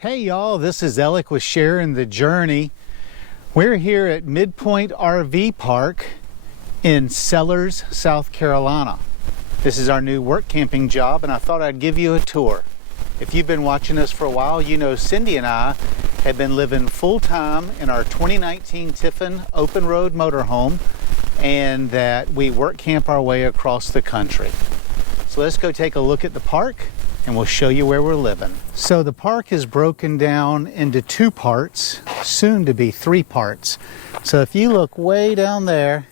Hey y'all, this is Alec with Sharing the Journey. We're here at Midpoint RV Park in Sellers, South Carolina. This is our new work camping job and I thought I'd give you a tour. If you've been watching us for a while, you know Cindy and I have been living full-time in our 2019 Tiffin open road motorhome and that we work camp our way across the country. So let's go take a look at the park and we'll show you where we're living. So the park is broken down into two parts, soon to be three parts. So if you look way down there,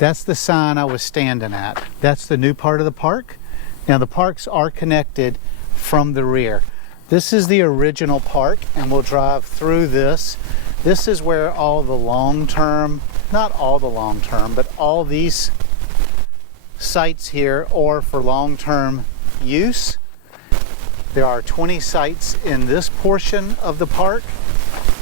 that's the sign I was standing at. That's the new part of the park. Now the parks are connected from the rear. This is the original park and we'll drive through this. This is where all the long-term, not all the long-term, but all these sites here are for long-term use. There are 20 sites in this portion of the park,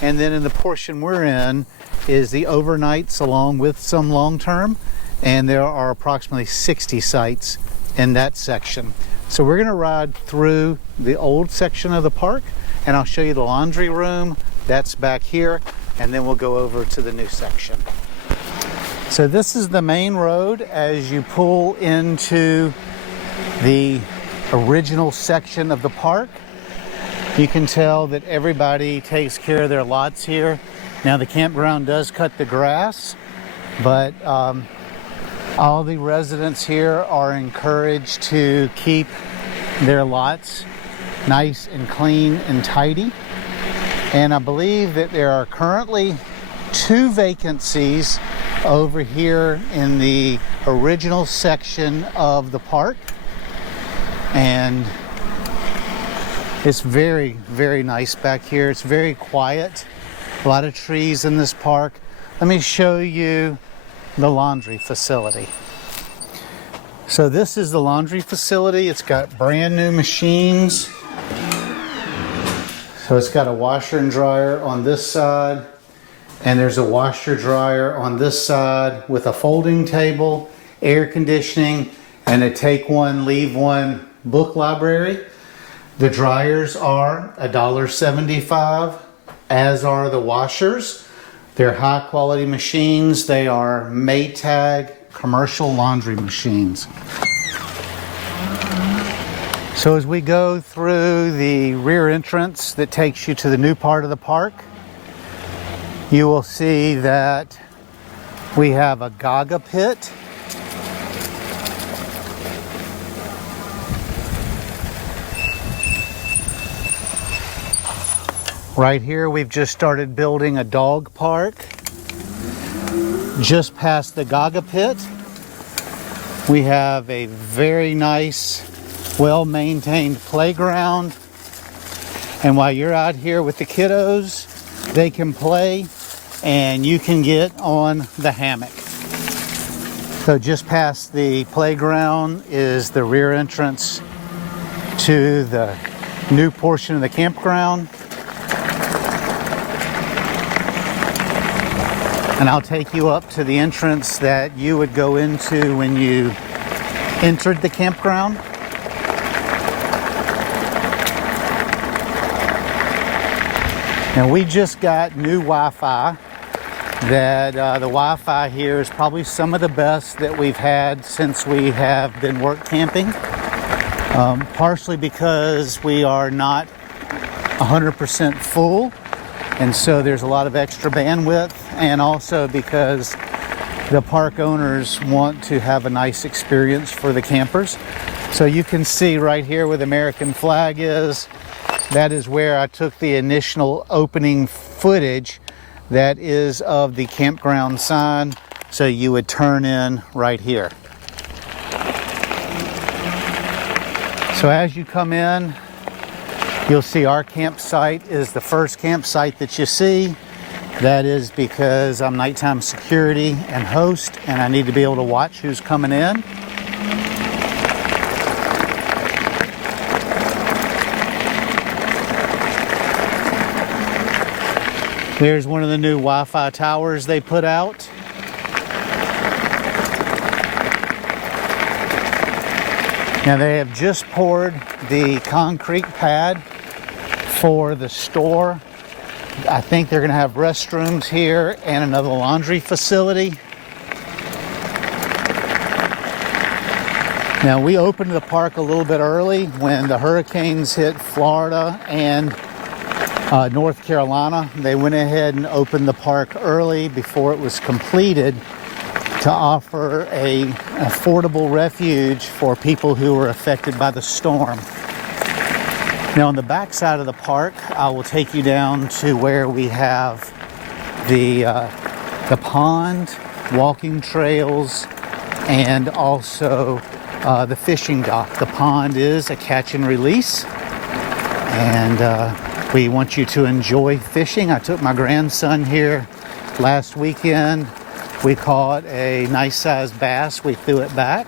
and then in the portion we're in is the overnights along with some long-term, and there are approximately 60 sites in that section. So we're going to ride through the old section of the park and I'll show you the laundry room that's back here, and then we'll go over to the new section. So this is the main road as you pull into the original section of the park. You can tell that everybody takes care of their lots here. Now the campground does cut the grass, but all the residents here are encouraged to keep their lots nice and clean and tidy. And I believe that there are currently 2 vacancies over here in the original section of the park. And it's very, very nice back here. It's very quiet. A lot of trees in this park. Let me show you the laundry facility. So this is the laundry facility. It's got brand new machines. So it's got a washer and dryer on this side, and there's a washer dryer on this side with a folding table, air conditioning, and a take one, leave one book library. The dryers are $1.75, as are the washers. They're high quality machines. They are Maytag commercial laundry machines. So as we go through the rear entrance that takes you to the new part of the park, you will see that we have a Gaga pit. Right here, we've just started building a dog park. Just past the Gaga pit, we have a very nice, well-maintained playground. And while you're out here with the kiddos, they can play and you can get on the hammock. So just past the playground is the rear entrance to the new portion of the campground. And I'll take you up to the entrance that you would go into when you entered the campground. Now we just got new Wi-Fi. The Wi-Fi here is probably some of the best that we've had since we have been work camping. Partially because we are not 100% full. And so there's a lot of extra bandwidth, and also because the park owners want to have a nice experience for the campers. So you can see right here where the American flag is, that is where I took the initial opening footage that is of the campground sign. So you would turn in right here. So as you come in, you'll see our campsite is the first campsite that you see. That is because I'm nighttime security and host, and I need to be able to watch who's coming in. There's one of the new Wi-Fi towers they put out. Now they have just poured the concrete pad for the store. I think they're going to have restrooms here and another laundry facility. Now, we opened the park a little bit early when the hurricanes hit Florida and North Carolina. They went ahead and opened the park early before it was completed to offer an affordable refuge for people who were affected by the storm. Now, on the back side of the park, I will take you down to where we have the pond, walking trails, and also the fishing dock. The pond is a catch and release, and we want you to enjoy fishing. I took my grandson here last weekend. We caught a nice sized bass. We threw it back,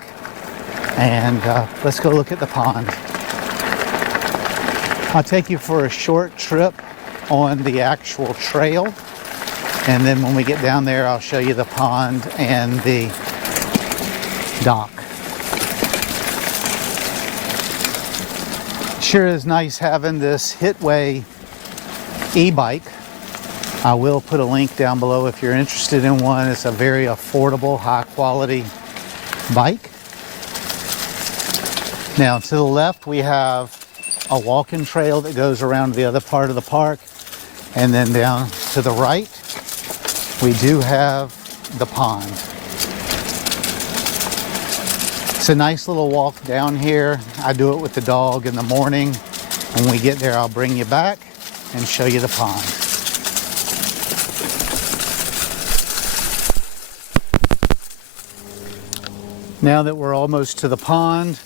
and let's go look at the pond. I'll take you for a short trip on the actual trail, and then when we get down there, I'll show you the pond and the dock. Sure is nice having this Hitway e-bike. I will put a link down below if you're interested in one. It's a very affordable, high quality bike. Now, to the left, we have a walking trail that goes around the other part of the park, and then down to the right we do have the pond. It's a nice little walk down here. I do it with the dog in the morning. When we get there, I'll bring you back and show you the pond. Now that we're almost to the pond,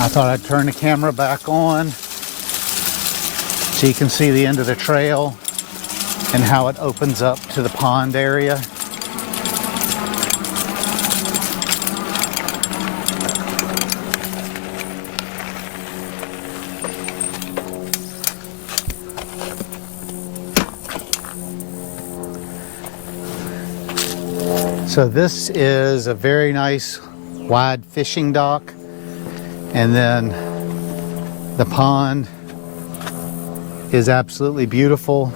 I thought I'd turn the camera back on so you can see the end of the trail and how it opens up to the pond area. So this is a very nice wide fishing dock. And then the pond is absolutely beautiful.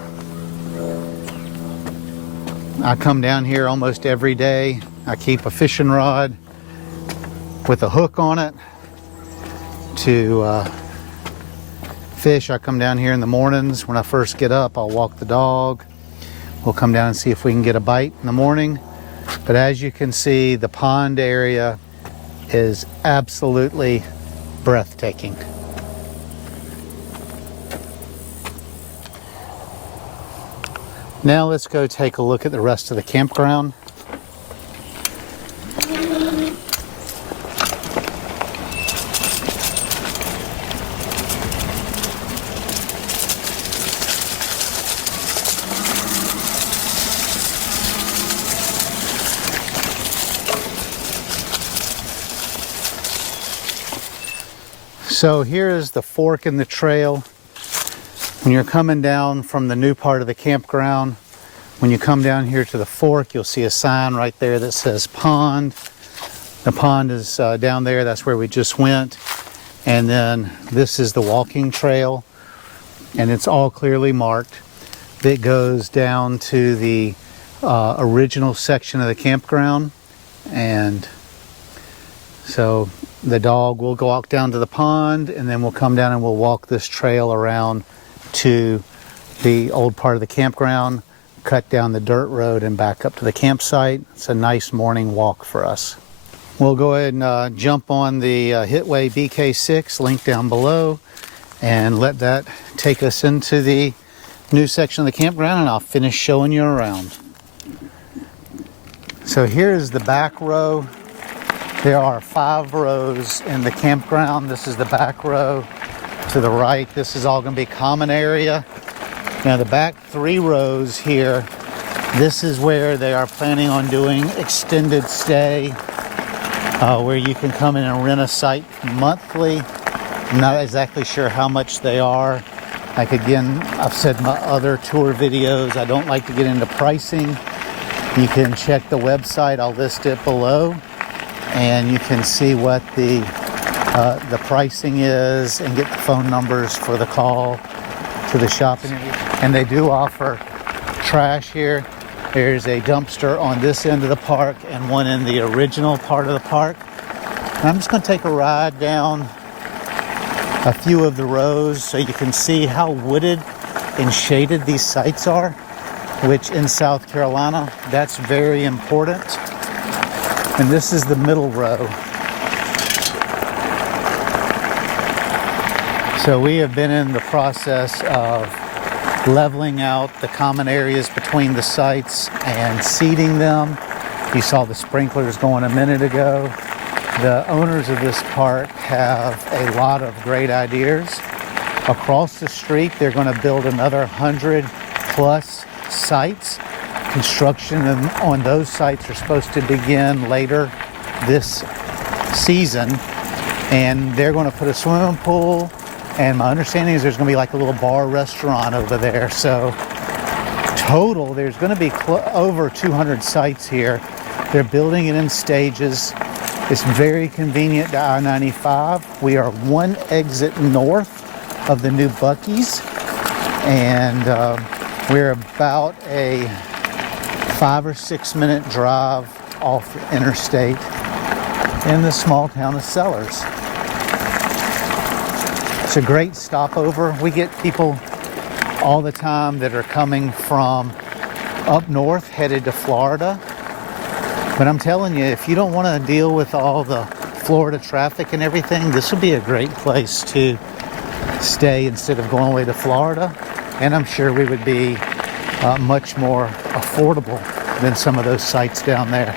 I come down here almost every day. I keep a fishing rod with a hook on it to fish. I come down here in the mornings. When I first get up, I'll walk the dog. We'll come down and see if we can get a bite in the morning. But as you can see, the pond area is absolutely breathtaking. Now let's go take a look at the rest of the campground. So here is the fork in the trail. When you're coming down from the new part of the campground, when you come down here to the fork, you'll see a sign right there that says pond. The pond is down there. That's where we just went. And then this is the walking trail, and it's all clearly marked. It goes down to the original section of the campground. And so the dog will go walk down to the pond, and then we'll come down and we'll walk this trail around to the old part of the campground, cut down the dirt road and back up to the campsite. It's a nice morning walk for us. We'll go ahead and jump on the Hitway BK6, link down below, and let that take us into the new section of the campground, and I'll finish showing you around. So here's the back row. There are 5 rows in the campground. This is the back row. To the right, this is all going to be common area. Now the back 3 rows here, this is where they are planning on doing extended stay, where you can come in and rent a site monthly. I'm not exactly sure how much they are. Like again, I've said in my other tour videos, I don't like to get into pricing. You can check the website, I'll list it below, and you can see what the pricing is and get the phone numbers for the call. to the shopping area. And they do offer trash here. There's a dumpster on this end of the park and one in the original part of the park. And I'm just going to take a ride down a few of the rows so you can see how wooded and shaded these sites are, which in South Carolina, that's very important. And this is the middle row. So we have been in the process of leveling out the common areas between the sites and seeding them. You saw the sprinklers going a minute ago. The owners of this park have a lot of great ideas. Across the street, they're going to build another 100+ sites. Construction on those sites are supposed to begin later this season. And they're going to put a swimming pool. And my understanding is there's going to be like a little bar restaurant over there. So total, there's going to be over 200 sites here. They're building it in stages. It's very convenient to I-95. We are one exit north of the new Buc-cee's. And we're about a 5 or 6 minute drive off the interstate in the small town of Sellers. It's a great stopover. We get people all the time that are coming from up north headed to Florida. But I'm telling you, if you don't want to deal with all the Florida traffic and everything, this would be a great place to stay instead of going away to Florida. And I'm sure we would be much more affordable than some of those sites down there.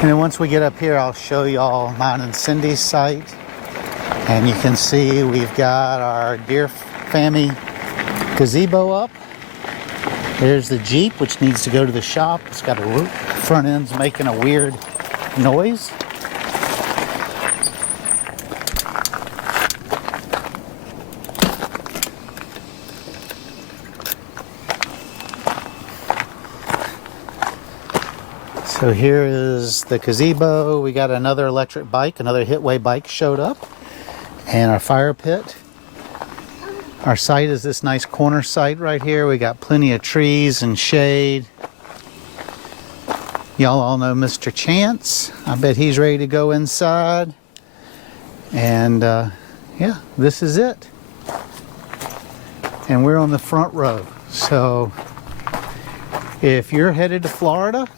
And then once we get up here, I'll show y'all mine and Cindy's site. And you can see we've got our deer family gazebo up. There's the Jeep, which needs to go to the shop. It's got a roof, front end's making a weird noise. So here is the gazebo. We got another electric bike, another Hitway bike showed up. And our fire pit. Our site is this nice corner site right here. We got plenty of trees and shade. Y'all all know Mr. Chance. I bet he's ready to go inside. And yeah, this is it. And we're on the front row. So if you're headed to Florida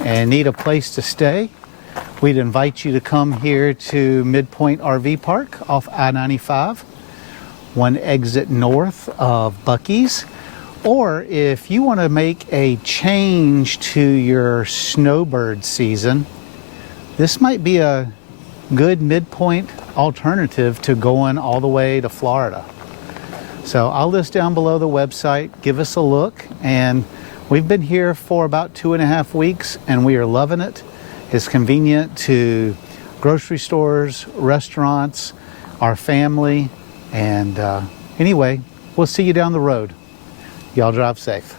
and need a place to stay, we'd invite you to come here to Midpoint RV Park off I-95, one exit north of Buc-cee's. Or if you want to make a change to your snowbird season, this might be a good midpoint alternative to going all the way to Florida. So I'll list down below the website, give us a look, and we've been here for about 2.5 weeks and we are loving it. It's convenient to grocery stores, restaurants, our family, and anyway, we'll see you down the road. Y'all drive safe.